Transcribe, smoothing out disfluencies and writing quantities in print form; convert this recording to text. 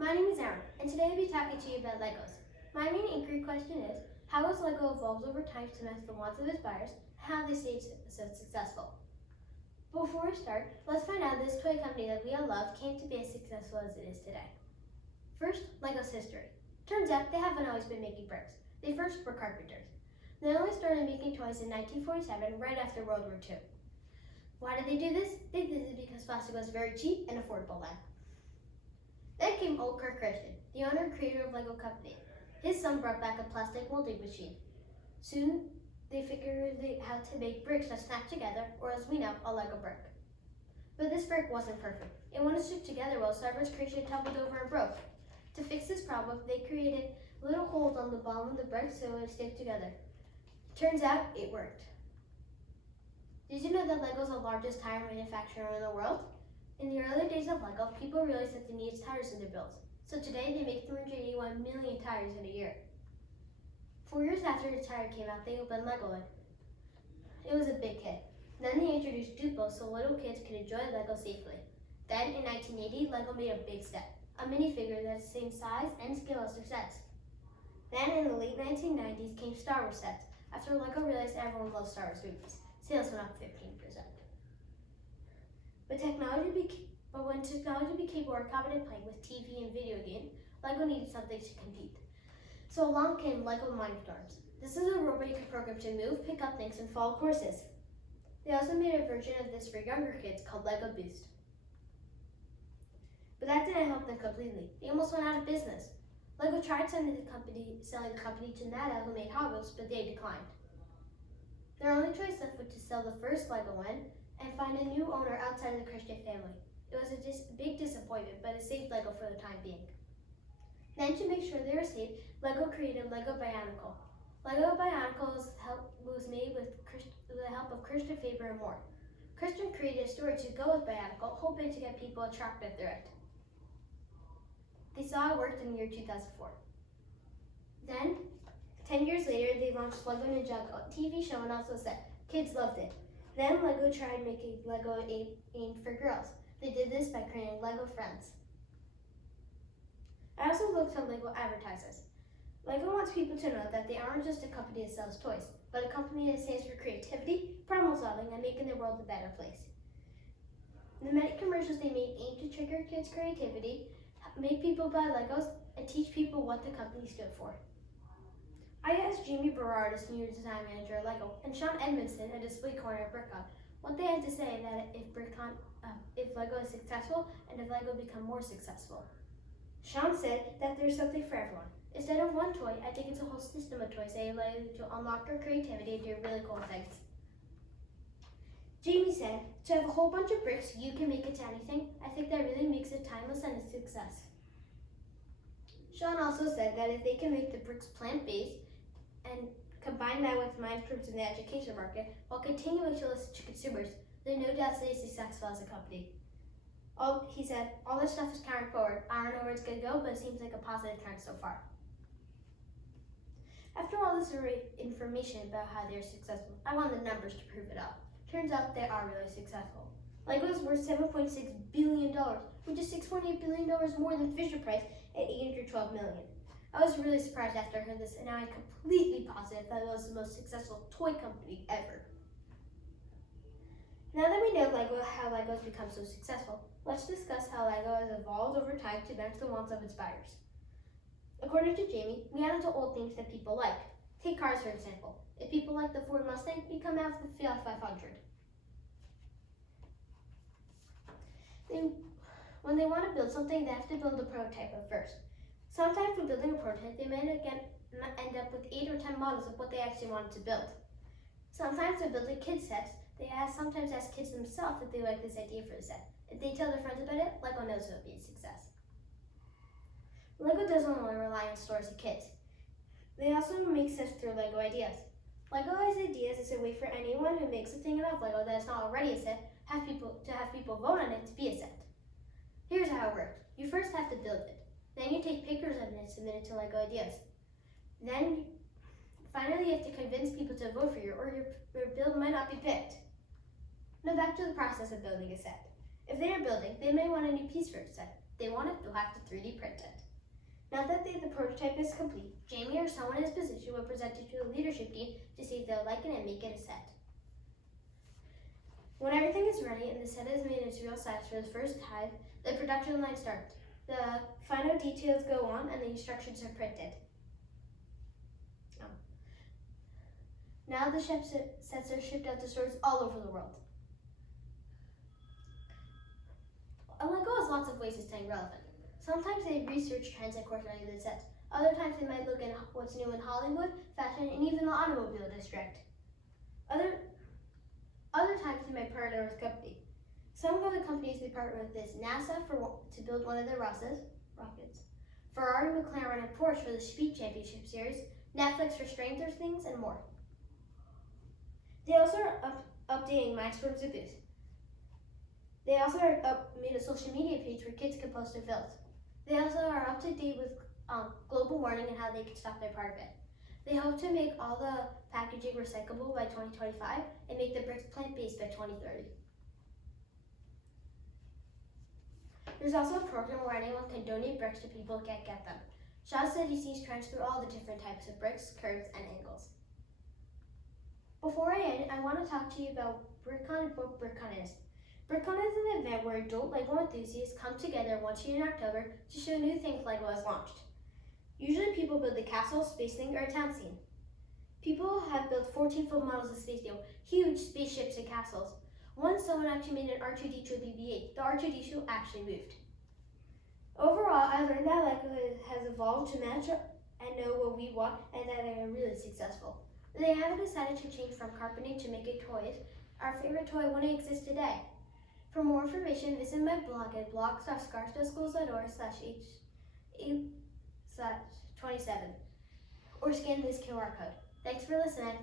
My name is Aaron, and today I'll be talking to you about Legos. My main inquiry question is, how has Lego evolved over time to match the wants of its buyers, and how they stayed so successful? Before we start, let's find out this toy company that we all love came to be as successful as it is today. First, Lego's history. Turns out they haven't always been making bricks. They first were carpenters. They only started making toys in 1947, right after World War II. Why did they do this? They did it because plastic was very cheap and affordable then. Then came old Kirk Christian, the owner and creator of Lego Company. His son brought back a plastic molding machine. Soon, they figured out how to make bricks that snap together, or as we know, a Lego brick. But this brick wasn't perfect. It wouldn't stick together well, so Everett's creation tumbled over and broke. To fix this problem, they created little holes on the bottom of the brick so it would stick together. Turns out, it worked. Did you know that Lego is the largest tire manufacturer in the world? In the early days of Lego, people realized that they needed tires in their builds. So today, they make 381 million tires in a year. 4 years after the tire came out, they opened Legoland. It was a big hit. Then they introduced Duplo so little kids could enjoy Lego safely. Then, in 1980, Lego made a big step, a minifigure that's the same size and scale as their sets. Then, in the late 1990s, came Star Wars sets, after Lego realized everyone loves Star Wars movies. Sales went up 15%. But when technology became more common in playing with TV and video games, Lego needed something to compete. So along came Lego Mindstorms. This is a robot you can program to move, pick up things, and follow courses. They also made a version of this for younger kids called Lego Boost. But that didn't help them completely. They almost went out of business. Lego tried selling the company to Nata, who made Hot Wheels, but they declined. Their only choice left was to sell the first Lego one and find a new owner outside of the Christian family. It was a big disappointment, but it saved Lego for the time being. Then, to make sure they were safe, Lego created Lego Bionicle. Lego Bionicle was made with the help of Christian Faber and more. Christian created a story to go with Bionicle, hoping to get people attracted to it. They saw it worked in the year 2004. Then, 10 years later, they launched Lego Ninjago, a TV show and also said, kids loved it. Then Lego tried making Lego aimed for girls. They did this by creating Lego Friends. I also looked at Lego advertisers. Lego wants people to know that they aren't just a company that sells toys, but a company that stands for creativity, problem solving, and making the world a better place. The many commercials they made aim to trigger kids' creativity, make people buy Legos, and teach people what the company stood for. I asked Jamie Berard, a senior design manager at Lego, and Sean Edmondson, a display coordinator at Brickon, what they had to say that if Lego is successful and if Lego become more successful. Sean said that there's something for everyone. Instead of one toy, I think it's a whole system of toys that allow you to unlock your creativity and do really cool things. Jamie said, to have a whole bunch of bricks you can make into anything, I think that really makes it timeless and a success. Sean also said that if they can make the bricks plant-based and combine that with Mindstorms in the education market while continuing to listen to consumers, they no doubt stay successful as a company. He said, all this stuff is carrying forward. I don't know where it's going to go, but it seems like a positive trend so far. After all this information about how they're successful, I want the numbers to prove it up. Turns out they are really successful. Lego is worth $7.6 billion, which is $6.8 billion more than Fisher Price at $812 million. I was really surprised after I heard this, and now I'm completely positive that it was the most successful toy company ever. Now that we know how Lego has become so successful, let's discuss how Lego has evolved over time to match the wants of its buyers. According to Jamie, we add into old things that people like. Take cars, for example. If people like the Ford Mustang, we come out with the Fiat 500. When they want to build something, they have to build a prototype at first. Sometimes when building a prototype, they may end up with 8 or 10 models of what they actually wanted to build. Sometimes when building kids sets, they sometimes ask kids themselves if they like this idea for the set. If they tell their friends about it, Lego knows it will be a success. Lego doesn't only rely on stories of kids. They also make sets through Lego Ideas. Lego Ideas is a way for anyone who makes a thing out of Lego that is not already a set, have people vote on it to be a set. Here's how it works. You first have to build it. Then you take pictures of it and submit it to Lego Ideas. Then, finally, you have to convince people to vote for you, or your build might not be picked. Now back to the process of building a set. If they are building, they may want a new piece for a set. they want it, they'll have to 3D print it. Now that the prototype is complete, Jamie or someone in his position will present it to the leadership team to see if they'll like it and make it a set. When everything is ready and the set is made into real size for the first time, the production line starts. The final details go on and the instructions are printed. Now the sets are shipped out to stores all over the world. LEGO has lots of ways of staying relevant. Sometimes they research trends and incorporate the sets. Other times they might look at what's new in Hollywood, fashion, and even the automobile district. Other times they might partner with a company. Some of the companies they partner with is NASA to build one of their rockets, Ferrari, McLaren, and Porsche for the Speed Championship Series, Netflix for Stranger Things, and more. They also are updating Mindstorms and Boost. They also made a social media page where kids can post their films. They also are up to date with global warming and how they can stop their part of it. They hope to make all the packaging recyclable by 2025 and make the bricks plant-based by 2030. There's also a program where anyone can donate bricks to people who can't get them. Shaw said he sees trends through all the different types of bricks, curves, and angles. Before I end, I want to talk to you about BrickCon and what BrickCon is. BrickCon is an event where adult LEGO enthusiasts come together once a year in October to show new things LEGO has launched. Usually people build a castle, space thing, or a town scene. People have built 14-foot models of Space Needle, huge spaceships and castles. Once someone actually made an R2-D2 BB-8. The R2-D2 actually moved. Overall, I learned that LEGO has evolved to match and know what we want and that they are really successful. They haven't decided to change from carpeting to making toys. Our favorite toy wouldn't exist today. For more information, visit my blog at blog.scarsdaleschools.org/h/27 or scan this QR code. Thanks for listening.